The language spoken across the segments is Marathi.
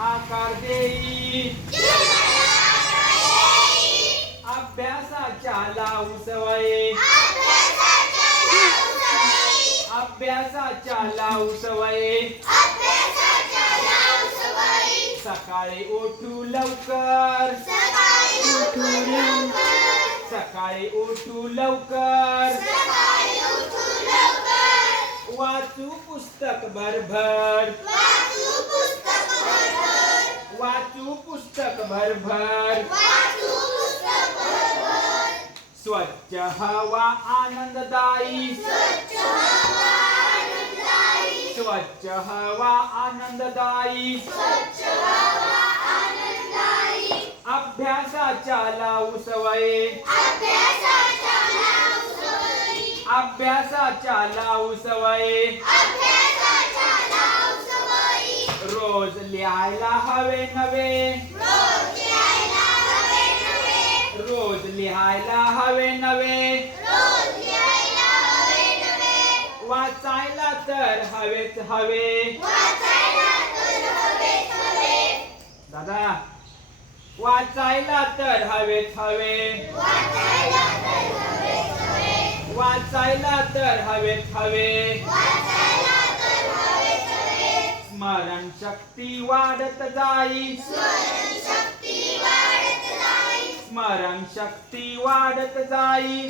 आकार देई अभ्यासाच्या लावू सवय अभ्यासाच्या लावू सवय सकाळी उठू लवकर. सकाळी उठू लवकर. वाचू पुस्तक भरभर वाचू पुस्तक भरभर स्वच्छ हवा आनंददायी। स्वच्छ हवा आनंददायी। अभ्यासाच्या लावू सवये। अभ्यासाच्या लावू सवये। रोज लिहायला हवे नवे। रोज लिहायला हवे नवे. वाचायला तर हवेच हवे. दादा वाचायला तर हवेच हवे. वाचायला तर हवेच हवे. स्मरण शक्ती वाढत जाई. स्मरण शक्ती वाढत जाई.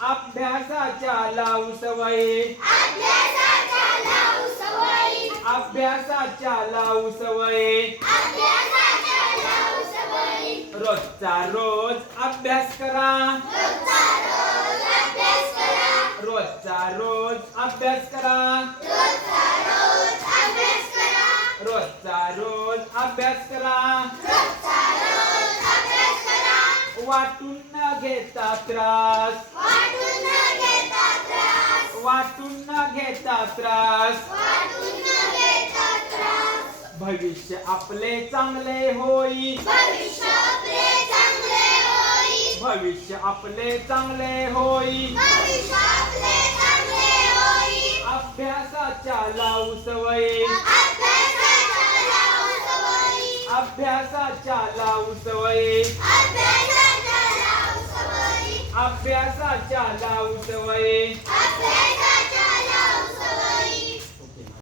अभ्यासाच्या लावू सवयी. अभ्यासाच्या लावू सवयी. रोजचा रोज अभ्यास करा. रोजचा रोज अभ्यास करा. अभ्यास करा. वाटून न घेता त्रास. वाटून न घेता त्रास. भविष्य आपले चांगले होई. भविष्य आपले चांगले होई. अभ्यासाच्या लावू सवयी. अभ्यासाच्या लावू सवयी. अभ्यासाच्या लावू सवयी.